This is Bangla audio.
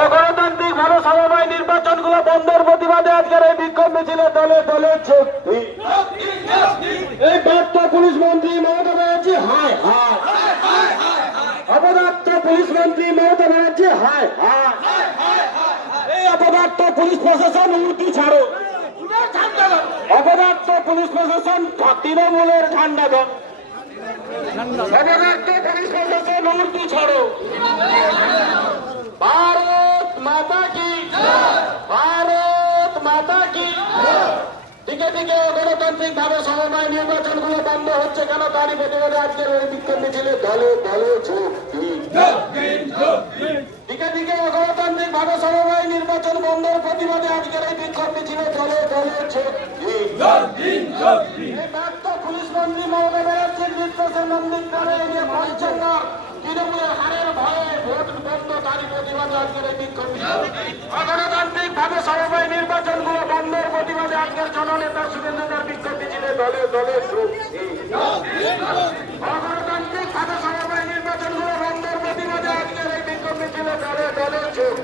অগণতান্ত্রিক ভাবে সমবায় নির্বাচনগুলো বন্ধের প্রতিবাদে আজকের এই বিক্ষোভ মিছিলে দলে দলে শক্তি এই বার্তা পুলিশ মন্ত্রী মমতা ব্যানার্জি, হায় হায়। অপদার্থ পুলিশ মন্ত্রী মমতা ব্যানার্জি, হায় হায়। এই অপদার্থ পুলিশ প্রশাসন উর্দি ছাড়ো। অপদার্থ পুলিশ প্রশাসন তৃণমূলের ঝান্ডা দাও। অপদার্থ পুলিশ প্রশাসন উর্দি ছাড়ো। দিকে দিকে গণতান্ত্রিক ভাবে সমবায় নির্বাচনগুলো বন্ধ হচ্ছে কেন? তারই প্রতিবাদে আজকের এই বিক্ষোভ মিছিলে দলে দলে যোগ। দিকে দিকে গণতান্ত্রিক ভাবে সমবায় নির্বাচন বন্ধের প্রতিবাদে আজকের এই বিক্ষোভ মিছিলে দলে দলে যোগ পুলিশ মন্ত্রী মমতা ব্যানার্জির নির্দেশের মন্দির করে এগিয়ে পাচ্ছেন না। তৃণমূলের হারের ভয়ে ভোট বন্ধ তারই প্রতিবাদে আজকের এই বিক্ষোভ অগণতান্ত্রিক ভাবে সমবায় নির্বাচনগুলো বন্ধের আজকের জননেতা শুভেন্দুদার বিজ্ঞপ্তি ছিল দলে দলে অগণতান্ত্রিক ভাবে সমবায় নির্বাচনগুলো বন্ধের প্রতিবাদে আজকের এই বিজ্ঞপ্তি মিছিলে দলে দলে দিন।